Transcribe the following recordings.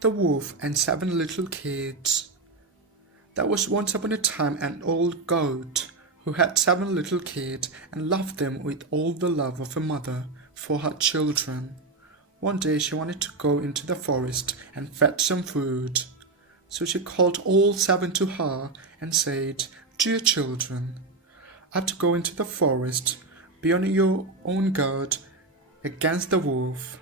The Wolf and Seven Little Kids. There was once upon a time an old goat who had seven little kids and loved them with all the love of a mother for her children. One day she wanted to go into the forest and fetch some food. So she called all seven to her and said, "Dear children, I have to go into the forest. Be on your own guard against the wolf.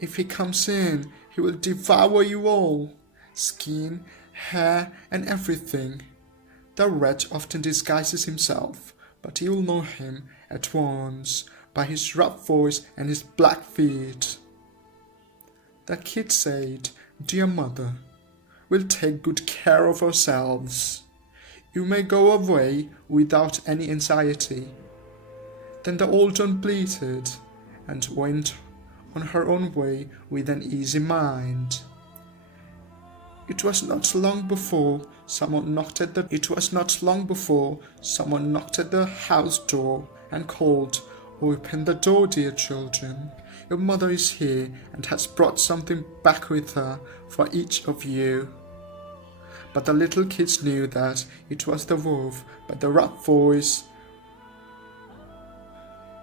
If he comes in, he will devour you all, skin, hair, and everything. The wretch often disguises himself, but you will know him at once by his rough voice and his black feet." The kid said, "Dear mother, we'll take good care of ourselves. You may go away without any anxiety." Then the old one bleated and went on her own way with an easy mind. It was not long before someone knocked at the house door and called, "Open the door, dear children. Your mother is here and has brought something back with her for each of you." But the little kids knew that it was the wolf by the rough voice.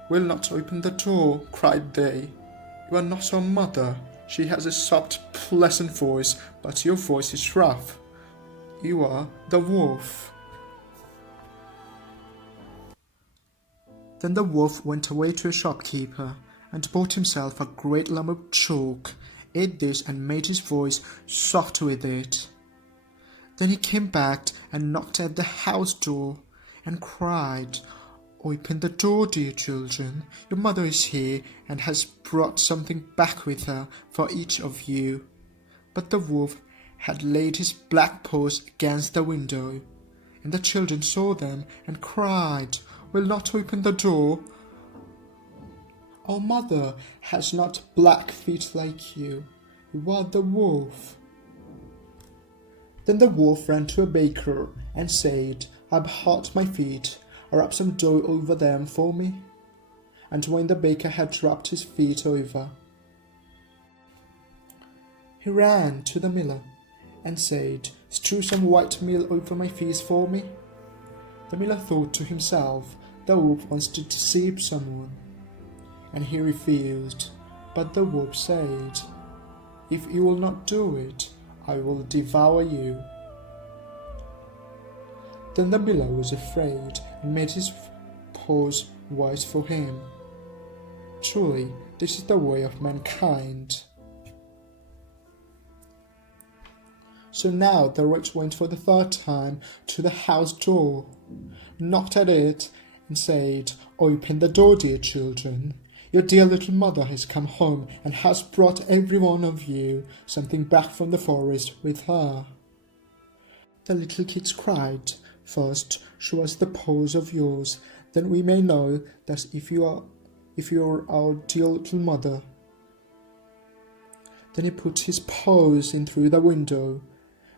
"Will not open the door," cried they. "You are not our mother. She has a soft, pleasant voice, but your voice is rough. You are the wolf." Then the wolf went away to a shopkeeper and bought himself a great lump of chalk, ate this and made his voice soft with it. Then he came back and knocked at the house door and cried, "Open the door, dear children. Your mother is here and has brought something back with her for each of you." But the wolf had laid his black paws against the window, and the children saw them and cried, "Will not open the door. Our mother has not black feet like you. You are the wolf." Then the wolf ran to a baker and said, "I've hurt my feet. Rub some dough over them for me." And when the baker had rubbed his feet over, he ran to the miller and said, "Strew some white meal over my feet for me." The miller thought to himself, "The wolf wants to deceive someone," and he refused. But the wolf said, "If you will not do it, I will devour you." Then the miller was afraid and made his paws wise for him. Truly, this is the way of mankind. So now the wretch went for the third time to the house door, knocked at it, and said, "Open the door, dear children. Your dear little mother has come home and has brought every one of you something back from the forest with her." The little kids cried, "First, show us the paws of yours, then we may know that if you are our dear little mother." Then he put his paws in through the window,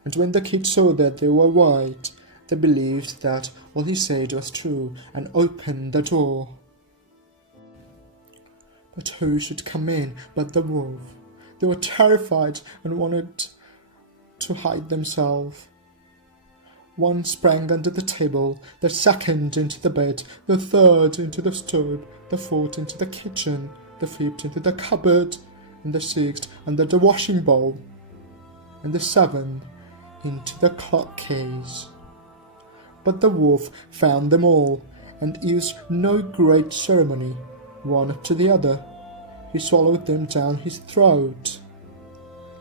and when the kids saw that they were white, they believed that all he said was true and opened the door. But who should come in but the wolf? They were terrified and wanted to hide themselves. One sprang under the table, the second into the bed, the third into the stove, the fourth into the kitchen, the fifth into the cupboard, and the sixth under the washing bowl, and the seventh into the clock case. But the wolf found them all, and used no great ceremony, one after the other. He swallowed them down his throat.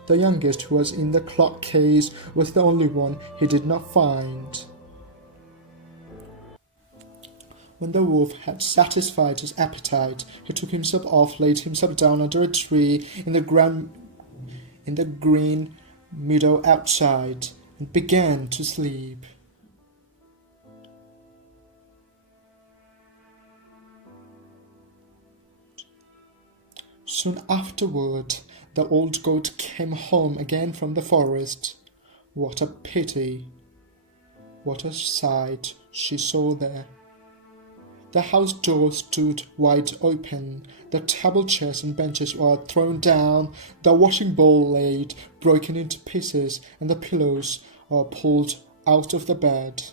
The youngest, who was in the clock case, was the only one he did not find. When the wolf had satisfied his appetite, he took himself off, laid himself down under a tree in the green meadow outside, and began to sleep. Soon afterward, the old goat came home again from the forest. What a pity! What a sight she saw there! The house door stood wide open. The table, chairs, and benches were thrown down, the washing bowl laid, broken into pieces, and the pillows pulled out of the bed.